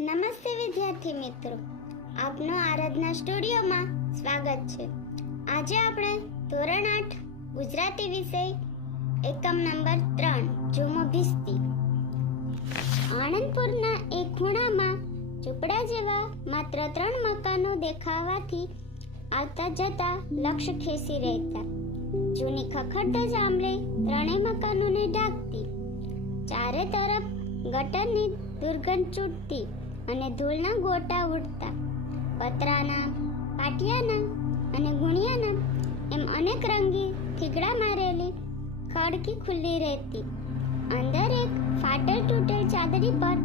નમસ્તે વિદ્યાર્થી મિત્રો, આપનો આરાધના સ્ટુડિયોમાં સ્વાગત છે. આજે આપણે ધોરણ 8 ગુજરાતી વિષય એકમ નંબર 3 ઝુમો ભીસ્તી. આણંદપુરના એક ખૂણામાં ઝૂંપડા જેવા માત્ર 3 મકાનો દેખાવાથી આવતા જતા લક્ષ્ય ખેંચી રહેતા. જૂની ખખડધજ આંબલી 3 મકાનોને ઢાંકતી. ચારે તરફ ગટરની દુર્ગંધ છૂટતી અને ધૂળના ગોટા ઉડતા. પતરાના, પાટિયાના અને ગુણિયાના એમ અનેક રંગી થીગડા મારેલી ખડકી ખુલ્લી રહેતી. અંદર એક ફાટેલ તૂટેલ ચાદરી પર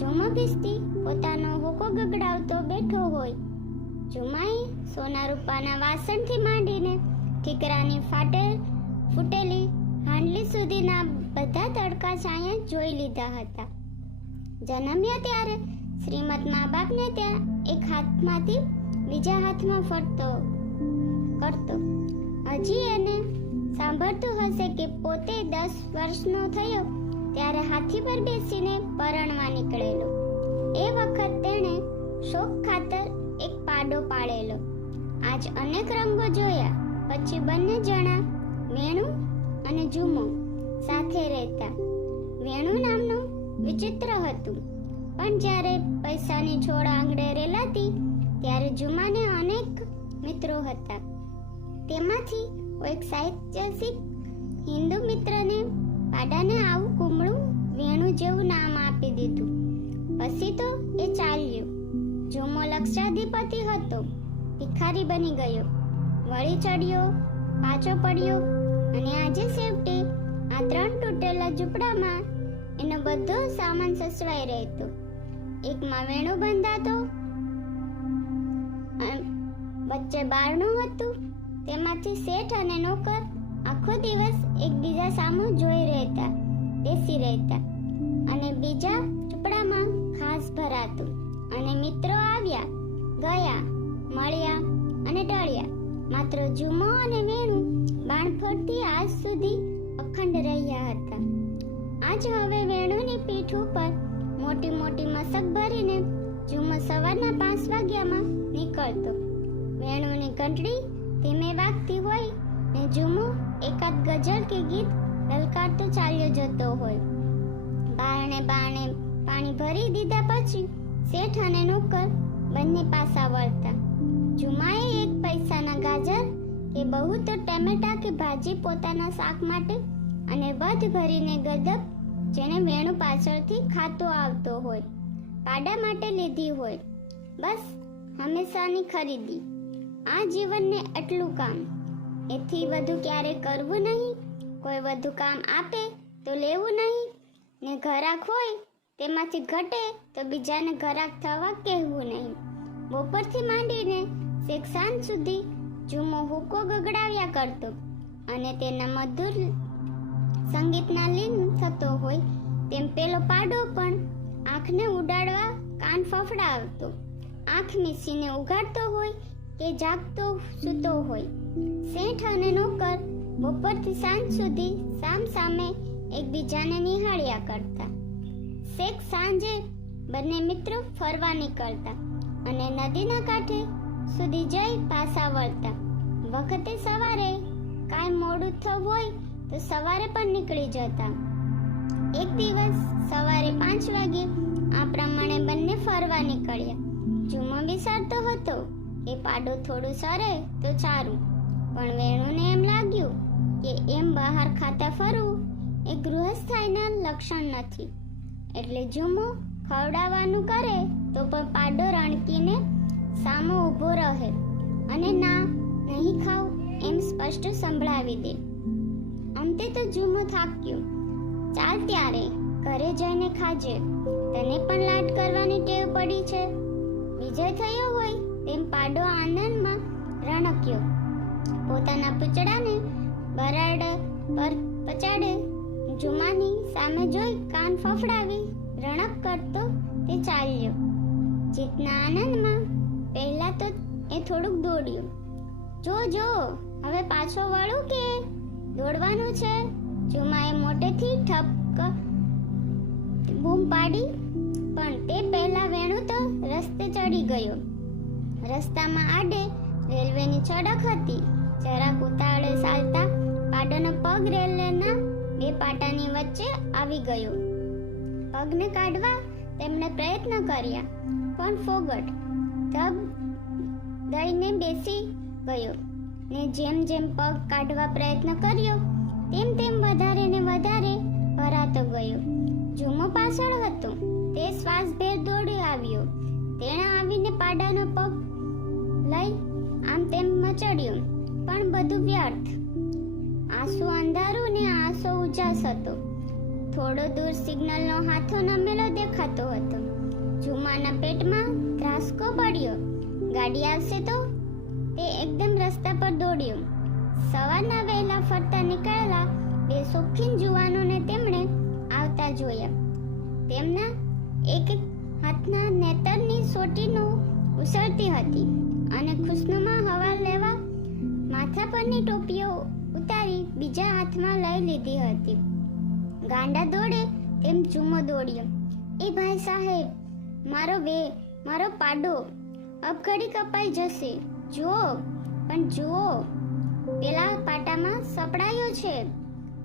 ઝુમો ભીસ્તી પોતાનો હોકો ગગડાવતો બેઠો હોય. ઝુમાએ સોના રૂપાના વાસણથી માંડીને ઠીકરાની ફૂટેલી હાંડલી સુધીના બધા તડકા છાયા જોઈ લીધા હતા. જન્મ્યો ત્યારે શ્રીમદ મા બાપને ત્યાં એક હાથમાંથી બીજા હાથમાં ફરતો કરતો. હજી એને સાંભળતું હશે કે પોતે 10 વર્ષનો થયો ત્યારે હાથી પર બેસીને પરણવા નીકળેલો. એ વખત તેણે શોખ ખાતર એક પાડો પાળેલો. આજ અનેક રંગો જોયા પછી બંને જણા વેણુ અને ઝુમો સાથે રહેતા. વેણુ નામનું વિચિત્ર હતું, પણ જ્યારે પૈસાની છોડ આંગળે રેલાતી ત્યારે ઝુમાને અનેક મિત્રો હતા. તેમાંથી એક સાહિત્યસિક હિન્દુ મિત્રને પાડાને આવું કુમળું વેણુ જેવું નામ આપી દીધું. પછી તો એ ચાલ્યો. ઝુમો લક્ષાધિપતિ હતો, ભિખારી બની ગયો, વળી ચડ્યો, પાછો પડ્યો અને આજે છેવટે આ 3 તૂટેલા ઝૂંપડામાં એનો બધો સામાન સચવાઈ રહેતો. એકમાં વેણુ બંધાતો, વચ્ચે બારણું હતું, તેમાંથી શેઠ અને નોકર આખો દિવસ એકબીજા સામુ જોઈ રહેતા, બેસી રહેતા. અને બીજા ઝૂંપડામાં ખાસ ભરાતું અને મિત્રો આવ્યા ગયા, મળ્યા અને ટળ્યા. માત્ર ઝુમો અને વેણુ બાણફોડથી આજ સુધી અખંડ રહ્યા હતા. આજ હવે વેણુની પીઠ ઉપર મોટી મોટી મસક ભરીને ઝુમો સવારના 5 વાગ્યામાં નીકળતો. વેણુની ઘંટડી ધીમે વાગતી હોય ને ઝુમો એકાદ ગઝલ કે ગીત લલકારતો ચાલ્યો જતો હોય. બારણે પાણી ભરી દીધા પછી શેઠ અને નોકર બંને પાસા વળતા. ઝુમાએ એક પૈસાના ગાજર કે બહુ તો ટેમેટા કે ભાજી પોતાના શાક માટે અને વધ ભરીને ગદબ જેને વેણુ પાછળથી ખાતો આવતો હોય પાડા માટે લીધી હોય. બસ હંમેશાની ખરીદી. આ જીવનને એટલું કામ, એથી વધુ ક્યારે કરવું નહીં. કોઈ વધુ કામ આપે તો લેવું નહીં, ને ઘરાક હોય તેમાંથી ઘટે તો બીજાને ઘરાક થવા કહેવું નહીં. બપોરથી માંડીને છેક સાંજ સુધી ઝુમો હુક્કો ગગડાવ્યા કરતો અને તેના મધુર સંગીતના લીન થતો હોય તેમ પેલો પાડો પણ આંખને ઉડાડવા કાન ફફડાવતો. આંખ મીસીને ઉગાડતો હોય કે જાગતો સૂતો હોય. શેઠ અને નોકર બપોરથી સાંજ સુધી સામ સામે એકબીજાને નિહાળ્યા કરતા. છેક સાંજે બંને મિત્રો ફરવા નીકળતા અને નદીના કાંઠે સુધી જઈ પાછા વળતા. વખતે સવારે કાંઈ મોડું થયું હોય તો સવારે પણ નીકળી જતા. એક દિવસ સવારે 5 વાગે આ પ્રમાણે બંને ફરવા નીકળ્યા. ઝુમો વિચારતો હતો કે પાડો થોડું સરે તો સારું, પણ વેણુને એમ લાગ્યું કે એમ બહાર ખાતા ફરવું એ ગૃહસ્થાયના લક્ષણ નથી. એટલે ઝુમો ખવડાવવાનું કરે તો પણ પાડો રણકીને સામો ઊભો રહે અને ના, નહીં ખાવ એમ સ્પષ્ટ સંભળાવી દે. અંતે તો ઝુમો થાક્યો. ચાલ ત્યારે ઘરે જઈને ખાજે, તને પણ લાડ કરવાની ટેવ પડી છે. વિજય થયો હોય તેમ પાડો આનંદમાં રણક્યો. પોતાના પૂંછડાને બરાડ પર પચાડે ઝુમાની સામે જોઈ કાન ફફડાવી રણક કરતો તે ચાલ્યો. જીતના આનંદમાં પહેલા તો એ થોડુંક દોડ્યો. જો હવે પાછો વળું કે દોડવાનું છે? ઝુમાએ મોટેથી ઠપક બૂમ પાડી, પણ તે પહેલા વેણુ ચડી ગયો. રસ્તામાં આડે રેલવેની સડક હતી. જરાક ઉતાવળે ચાલતા પાડાનો પગ રેલવેના બે પાટાની વચ્ચે આવી ગયો. પગને કાઢવા તેમણે પ્રયત્ન કર્યા, પણ ફોગટ ધબ દઈને બેસી ગયો ને જેમ જેમ પગ કાઢવા પ્રયત્ન કર્યો તેમ તેમ વધારે ને વધારે ભરાતો ગયો. ઝુમો પાછળ હતો. તે શ્વાસભેર દોડી આવ્યો. તેણે આવીને પાડાનો પગ લઈ આમ તેમ મચડ્યો, પણ બધું વ્યર્થ. આંસુ અંધારું ને આંસુ ઉજાસ હતો. થોડો દૂર સિગ્નલનો હાથો નમેલો દેખાતો હતો. ઝુમાના પેટમાં ધ્રાસકો પડ્યો. ગાડી આવશે તો તે એકદમ રસ્તા પર દોડ્યો. સવારના વહેલા ફરતા નીકળેલા બે શોખીન જુવાનોને તેમણે આવતા જોયા. તેમના એક એક હાથના નેતરની સોટીનો ઉછળતી હતી અને ખુશનુમા હવા લેવા માથા પરની ટોપીઓ ઉતારી બીજા હાથમાં લઈ લીધી હતી. ગાંડા દોડે તેમ ઝુમો દોડ્યો. એ ભાઈ સાહેબ, મારો પાડો અબઘડી કપાઈ જશે. જુઓ, પણ જુઓ, પેલા પાટામાં સપડાયો છે.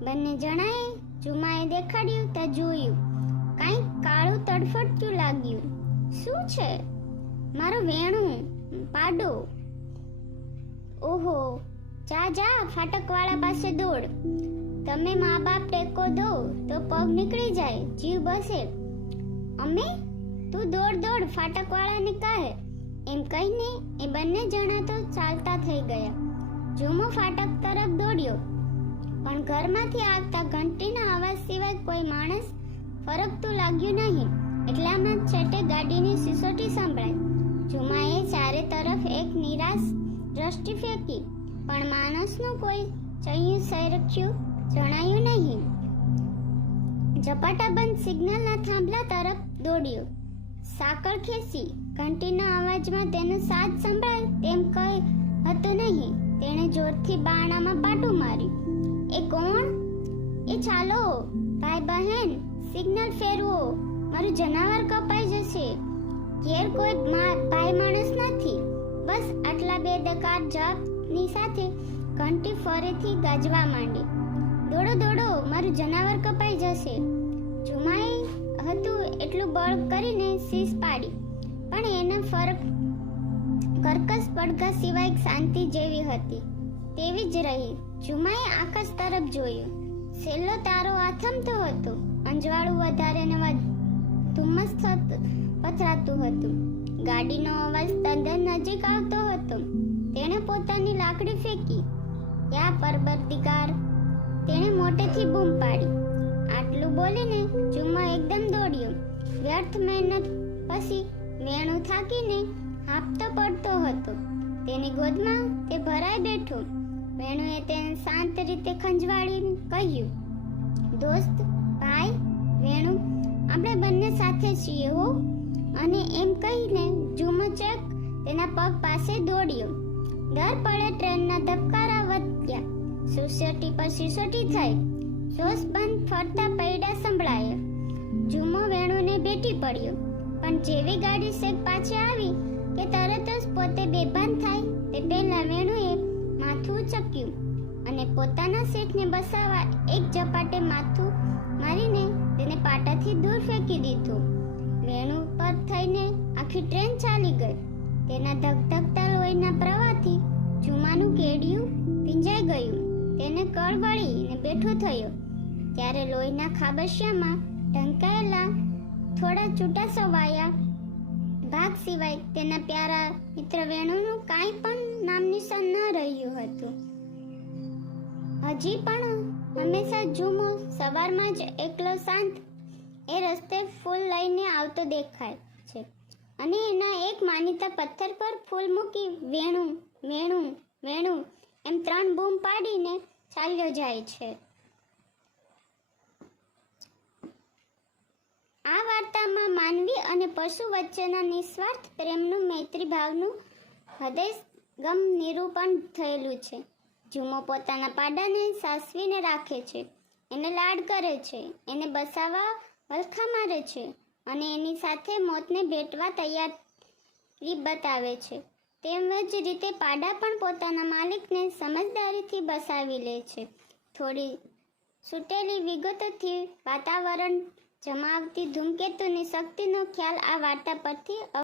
બંને જણાએ ઝુમાએ દેખાડ્યું તો જોયું. કાંઈક કાળું તડફડતું લાગ્યું. શું છે? મારો વેણું પાડો. ઓહો, જા જા, ફાટકવાળા પાસે દોડ. તમે મા બાપ ટેકો દો તો પગ નીકળી જાય, જીવ બસે. અમે? તું દોડ દોડ, ફાટકવાળાને કહે. એમ કહીને એ બંને જણા તો ચાલતા થઈ ગયા. ઝુમો ફાટક તરફ દોડ્યો, પણ ઘરમાંથી આવતા ઘંટીના અવાજ સિવાય કોઈ માણસ ફરકતું લાગ્યું નહીં. એટલામાં છેટે ગાડીની સિસોટી સંભળાઈ. ઝુમાએ ચારે તરફ એક નિરાશ દ્રષ્ટિ ફેંકી, પણ માણસનું કોઈ ચૈયું સરખ્યું જણાયું નહીં. ઝપાટાબંધ સિગ્નલના થાંભલા તરફ દોડ્યો. સાંકળ ખેંચી. ઘંટીના અવાજમાં તેનો સાથ સંભળાય તેમ કંઈ હતું નહીં. તેણે જોરથી બારણામાં પાટું માર્યું. એ કોણ? એ ચાલો ભાઈ બહેન, સિગ્નલ ફેરવો, મારું જનાવર કપાઈ જશે. ઘેર કોઈ ભાઈ માણસ નથી. બસ આટલા બેદરકાર જવાબની સાથે ઘંટી ફરીથી ગાજવા માંડી. દોડો દોડો, મારું જનાવર કપાઈ જશે. ઝુમાએ હતું એટલું બળ કરીને શીશ પાડી, પણ એના કર્કશ પડઘા સિવાય શાંતિ જેવી હતી તેવી જ રહી. ઝુમાએ આકાશ તરફ જોયું. છેલ્લો તારો આથમતો હતો. અંજવાળું વધારે ને ધુમ્મસ પથરાતું હતું. ગાડીનો અવાજ તદ્દન નજીક આવતો હતો. તેણે પોતાની લાકડી ફેંકી. યા પરબરદિગાર, તેણે મોટેથી બૂમ પાડી. આટલું બોલીને ઝુમો એકદમ દોડ્યો. વ્યર્થ મહેનત પછી વેણું થાકીને હાંફતો પડતો હતો. તેની ગોદમાં તે ભરાઈ બેઠો. વેણુએ તેને શાંત રીતે ખંજવાળીને કહ્યું, દોસ્ત, ભાઈ, વેણુ, આપણે બંને સાથે છીએ હો. અને એમ કહીને ઝુમો ચેક તેના પગ પાસે દોડ્યો. દર પળે ટ્રેનના ધબકારા વધ્યા. સિસોટી પર સિસોટી થઈ. જોશ બંધ ફરતા પૈડા સંભળાયા. ઝુમો વેણુને ભેટી પડ્યો, પણ જેવી ગાડી શેક પાછી આવી કે તરત જ પોતે બેભાન થાય તે પહેલા વેણુએ માથું ઉચક્યું અને પોતાના સીટને બસાવવા એક ઝપાટે માથું મારીને તેને પાટાથી દૂર ફેંકી દીધું. વેણુ પર થઈને આખી ટ્રેન ચાલી ગઈ. તેના ધગધગતા લોહીના પ્રવાહથી ઝુમાનું કેડિયું ભીંજાઈ ગયું. તેને કળવળીને બેઠો થયો ત્યારે લોહીના ખાબશિયામાં ઢંકાયેલા થોડા છૂટા સવાયા ભાગ સિવાય તેના પ્યારા મિત્ર વેણુનું કાંઈ પણ નામ નિશાન ન રહ્યું હતું. હજી પણ હંમેશા ઝુમો સવારમાં જ એકલો શાંત એ રસ્તે ફૂલ લઈને આવતો દેખાય છે અને એના એક માનીતા પથ્થર પર ફૂલ મૂકી વેણું વેણું વેણું એમ 3 બૂમ પાડીને ચાલ્યો જાય છે. આ વાર્તામાં માનવી અને પશુ વચ્ચેના નિસ્વાર્થ પ્રેમનું મૈત્રી ભાવનું હૃદયગમ નિરૂપણ થયેલું છે. ઝુમો પોતાના પાડાને સાસવીને રાખે છે, એને લાડ કરે છે, એને બસાવવા વલખા મારે છે અને એની સાથે મોતને ભેટવા તૈયાર એ બતાવે છે. તેમજ રીતે પાડા પણ પોતાના માલિકને સમજદારીથી બસાવી લે છે. થોડી છૂટેલી વિગતોથી વાતાવરણ જમાવતી ધૂમકેતુની શક્તિનો ખ્યાલ આ વાર્તા પરથી